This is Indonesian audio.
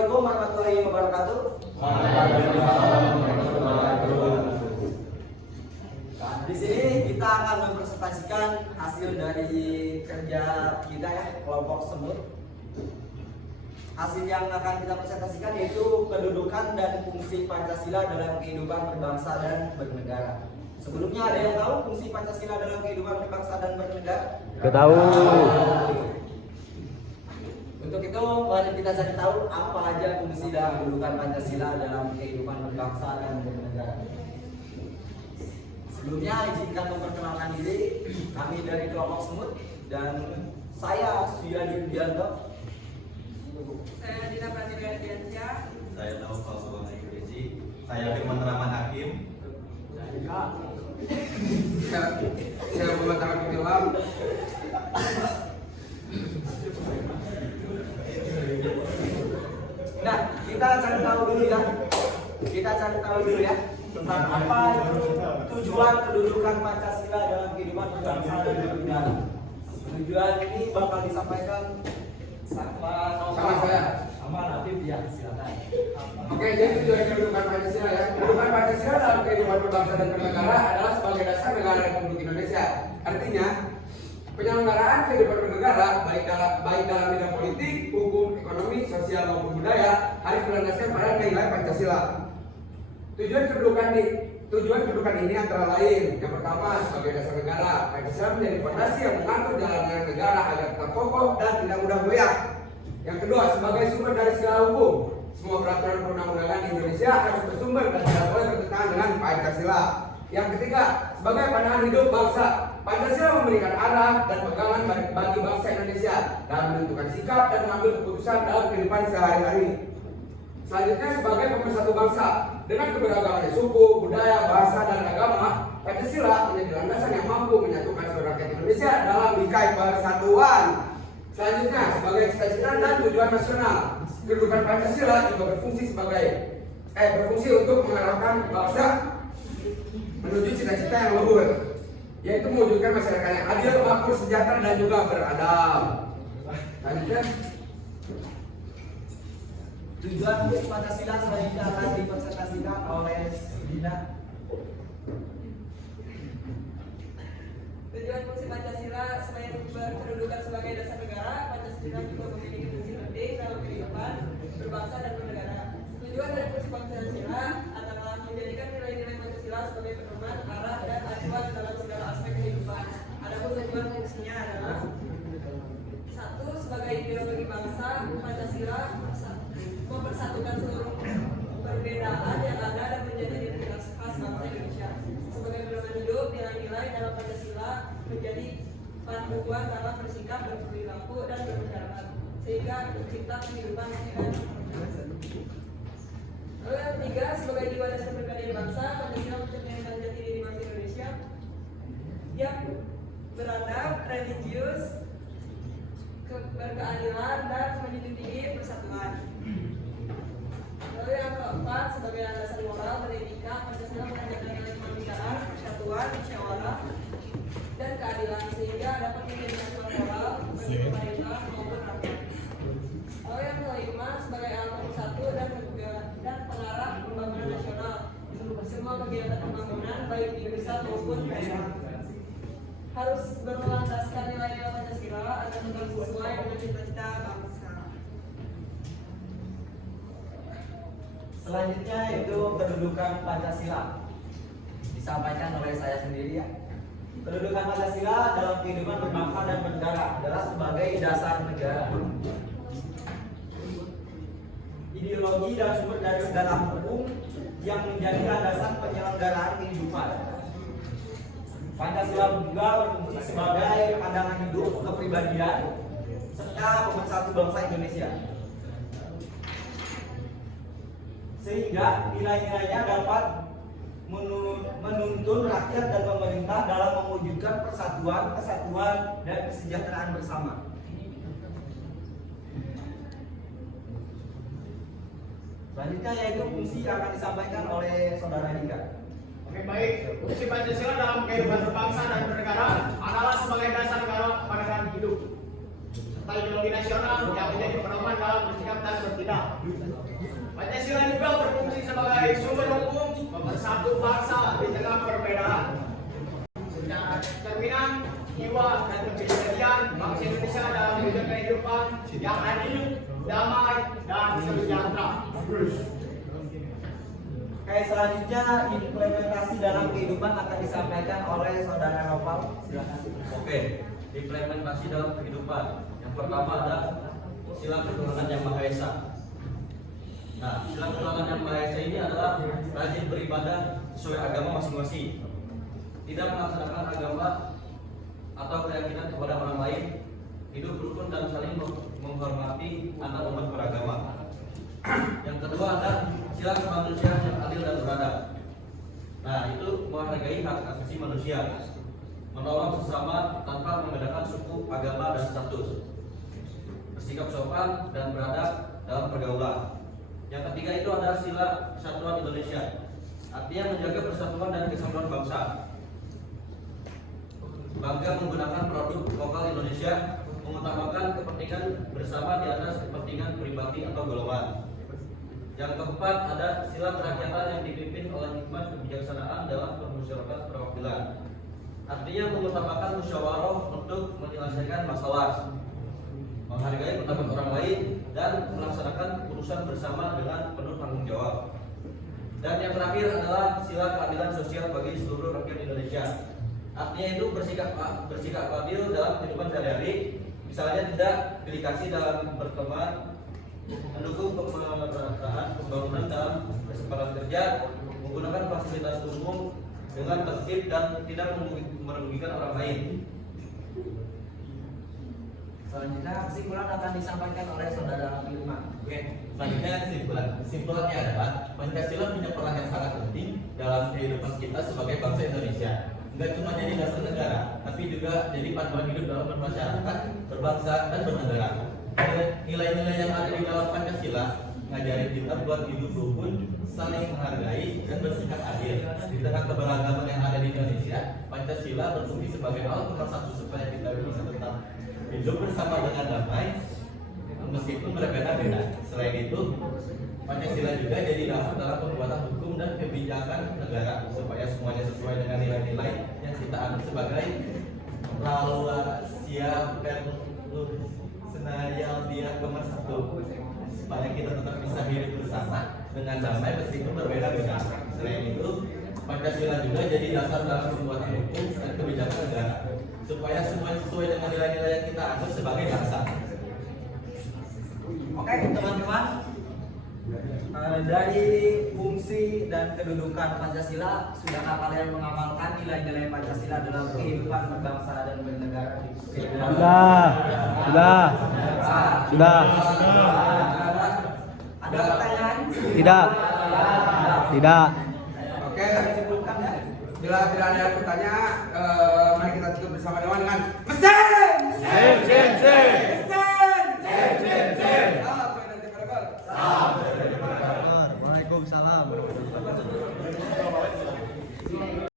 Assalamualaikum warahmatullahi wabarakatuh. Di sini kita akan mempresentasikan hasil dari kerja kita ya, kelompok semut. Hasil yang akan kita presentasikan yaitu kedudukan dan fungsi Pancasila dalam kehidupan berbangsa dan bernegara. Sebelumnya ada yang tahu fungsi Pancasila dalam kehidupan berbangsa dan bernegara? Ketahu. Untuk itu mari kita cari tahu apa aja fungsi dan kedudukan Pancasila dalam kehidupan berbangsa dan bernegara. Sebelumnya izinkan memperkenalkan diri, kami dari kelompok semut dan saya Suyadi Rudianto. Saya Dina Pratiwi Ardiansyah. Saya tahu Falsuan Indonesia. Saya Firman Rahman Hakim. Saya Muhammad Arif Ilham. Nah, kita cari tahu dulu ya. Tentang apa itu tujuan kedudukan Pancasila dalam kehidupan berbangsa dan bernegara. Tujuan ini bakal disampaikan sama saya. Sama Latif ya, silakan. Oke, jadi tujuan kedudukan Pancasila ya. Kedudukan Pancasila dalam kehidupan berbangsa dan bernegara adalah sebagai dasar negara Republik Indonesia. Artinya, penyelenggaraan kehidupan bernegara baik dalam bidang politik, hukum, ekonomi, sosial maupun budaya harus berlandaskan pada nilai Pancasila. Tujuan kedudukan ini antara lain: yang pertama, sebagai dasar negara, Pancasila menjadi fondasi yang mengatur jalannya negara agar tetap kokoh dan tidak mudah goyah. Yang kedua, sebagai sumber dari segala hukum, semua peraturan perundang-undangan di Indonesia harus bersumber dan tidak boleh bertentangan dengan Pancasila. Yang ketiga, sebagai pandangan hidup bangsa, Pancasila memberikan arah dan pegangan bagi bangsa Indonesia dalam menentukan sikap dan mengambil keputusan dalam kehidupan sehari-hari. Selanjutnya, sebagai pemersatu bangsa dengan keberagaman suku, budaya, bahasa, dan agama, Pancasila menjadi landasan yang mampu menyatukan seluruh rakyat Indonesia dalam bingkai persatuan. Selanjutnya, sebagai cita-cita dan tujuan nasional, kedudukan Pancasila juga berfungsi untuk mengarahkan bangsa menuju cita-cita yang luhur, yaitu mewujudkan masyarakat yang adil, makmur, sejahtera, dan juga beradab. Selanjutnya, Tujuan fungsi Pancasila selanjutnya akan dipresentasikan oleh Dina. Tujuan fungsi Pancasila selain berkedudukan sebagai dasar negara, Pancasila juga memiliki fungsi penting dalam kehidupan berbangsa dan bernegara. Tujuan dari fungsi Pancasila adalah menjadikan nilai-nilai Pancasila sebagai pedoman, arah, dan acuan dalam segala aspek kehidupan. Adapun tujuan fungsinya adalah: 1. Sebagai ideologi bangsa, Pancasila mempersatukan seluruh perbedaan yang ada dan menjadi identitas khas bangsa Indonesia. Sebagai pedoman hidup, nilai-nilai dalam Pancasila menjadi panduan dalam bersikap, berperilaku, dan bermasyarakat, sehingga tercipta kehidupan sehat. Lalu yang ketiga, sebagai jiwa dan kepribadian bangsa, Pancasila mencerminkan jati diri bangsa Indonesia yang beradab, religius, berkeadilan, dan menjunjung tinggi persatuan. Lalu yang keempat, sebagai landasan moral beretika, Pancasila mengajarkan nilai kemanusiaan, persatuan, musyawarah, dan keadilan, sehingga dapat menjadi acuan moral bagi pemerintah maupun rakyat. Lalu yang kelima, sebagai alat pemersatu dan pengarah pembangunan nasional. Semua kegiatan pembangunan baik di pusat maupun daerah harus berlandaskan nilai-nilai Pancasila agar tetap sesuai dengan cita-cita bangsa. Selanjutnya itu kedudukan Pancasila, disampaikan oleh saya sendiri ya. Kedudukan Pancasila dalam kehidupan berbangsa dan bernegara adalah sebagai dasar negara, ideologi dan sumber dari segala hukum yang menjadi landasan penyelenggaraan kehidupan. Pancasila juga berfungsi sebagai pandangan hidup, kepribadian, serta pemersatu bangsa Indonesia, sehingga nilai-nilainya dapat menuntun rakyat dan pemerintah dalam mewujudkan persatuan, kesatuan, dan kesejahteraan bersama. Selanjutnya yaitu fungsi yang akan disampaikan oleh Saudara Dika. Oke, baik. Fungsi Pancasila dalam kehidupan berbangsa dan bernegara adalah sebagai dasar negara pandangan hidup, serta serta ideologi nasional yang menjadi pedoman dalam bersikap dan bertindak. Pancasila juga berfungsi sebagai sumber hukum pemersatu bangsa di tengah perbedaan. Secara cerminan jiwa dan kepribadian bangsa Indonesia dalam menjaga kehidupan yang adil, damai, dan sejahtera. Oke, selanjutnya implementasi dalam kehidupan akan disampaikan oleh Saudara Noval. Silakan. Oke, implementasi dalam kehidupan. Yang pertama ada sila keturunan Yang Maha Esa. Nah, sila keturunan Yang Maha Esa ini adalah rajin beribadah sesuai agama masing-masing, tidak melaksanakan agama atau keyakinan kepada orang lain, hidup rukun dan saling menghormati antar umat beragama. Yang kedua ada sila kemanusiaan yang adil dan beradab. Nah, itu menghargai hak asasi manusia, menolong sesama tanpa membedakan suku, agama, dan status, bersikap sopan dan beradab dalam pergaulan. Yang ketiga itu ada sila kesatuan Indonesia, artinya menjaga persatuan dan kesatuan bangsa, bangga menggunakan produk lokal Indonesia, mengutamakan kepentingan bersama di atas kepentingan pribadi atau golongan. Yang keempat ada sila kerakyatan yang dipimpin oleh hikmat kebijaksanaan dalam permusyawaratan perwakilan, artinya mengutamakan musyawarah untuk menyelesaikan masalah, menghargai pendapat orang lain, dan melaksanakan urusan bersama dengan penuh tanggung jawab. Dan yang terakhir adalah sila keadilan sosial bagi seluruh rakyat Indonesia, artinya itu bersikap adil dalam kehidupan sehari-hari, misalnya tidak pilih kasih dalam berteman, mendukung pemerataan pembangunan dalam kesempatan kerja, menggunakan fasilitas umum dengan tertib dan tidak merugikan orang lain. Selanjutnya kesimpulan akan disampaikan oleh Saudara Firman. Oke, selanjutnya kesimpulannya adalah Pancasila punya peran yang sangat penting dalam kehidupan kita sebagai bangsa Indonesia. Enggak cuma jadi dasar negara, tapi juga jadi panduan hidup dalam bermasyarakat, berbangsa, dan bernegara. Nilai-nilai yang ada di dalam Pancasila ngajarin kita buat hidup rukun, saling menghargai, dan bersikap adil. Di tengah keberagaman yang ada di Indonesia, Pancasila berfungsi sebagai alat pemersatu supaya kita bisa tetap hidup bersama dengan damai meskipun berbeda-beda. Selain itu, Pancasila juga jadi dasar dalam pembuatan hukum dan kebijakan negara supaya semuanya sesuai dengan nilai-nilai yang kita anggap sebagai rahasia senayal dia pemersatu, supaya kita tetap bisa hidup bersama dengan damai meskipun berbeda-beda. Selain itu, Pancasila juga jadi dasar dalam pembuatan hukum dan kebijakan negara supaya semuanya sesuai dengan nilai-nilai yang kita anggap sebagai bangsa. Oke, teman-teman, dari fungsi dan kedudukan Pancasila, sudahkah kalian mengamalkan nilai-nilai Pancasila dalam kehidupan berbangsa dan bernegara? Sudah. Ada pertanyaan? Tidak. Oke, Simpulkan ya. bila tidak ada yang bertanya, mari kita tutup bersama dengan mesin. Waalaikumsalam.